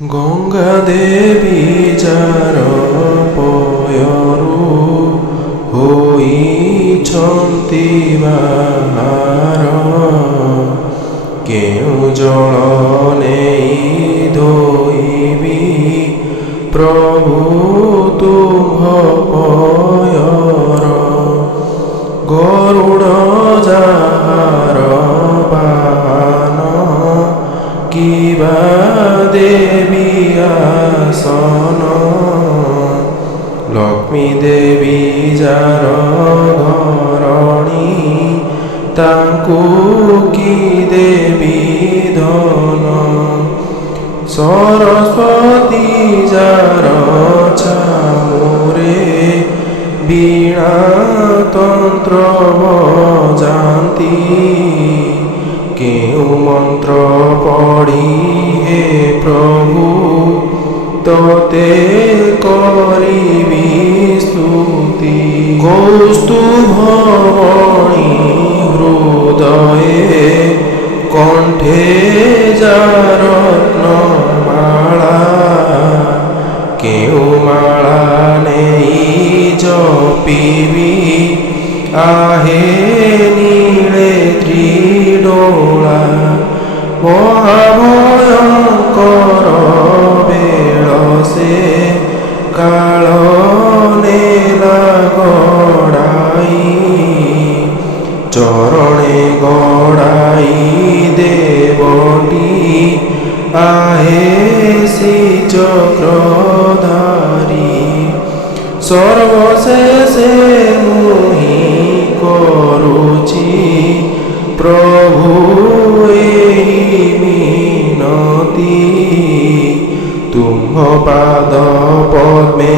Ganga Devi jar पयरू होइछन्ति बाहार केउ जल नेई धोइबी प्रभु तुम पयर गरुड़ जार बाहन किबा देवी आसन लक्ष्मी देवी जार घरणी तांकु की देवी धन सरस्वती जार छामुरे वीणा तंत्र बजाती केउ मंत्र पढ़ी हे प्रभु तोते करिबी स्तुति कौस्तुभमणि हृदये कंठे जार रत्नमाला केउ माला नेई जपिबी आहे नीले त्रिडोला महाभयंकर बेल से काल नेला गड़ाई चरणे गड़ाई देवटी आहे श्री चक्रधारी सर्वशेषे मुहि करुछि प्रभु एहि मिनती तुम पाद पद्मे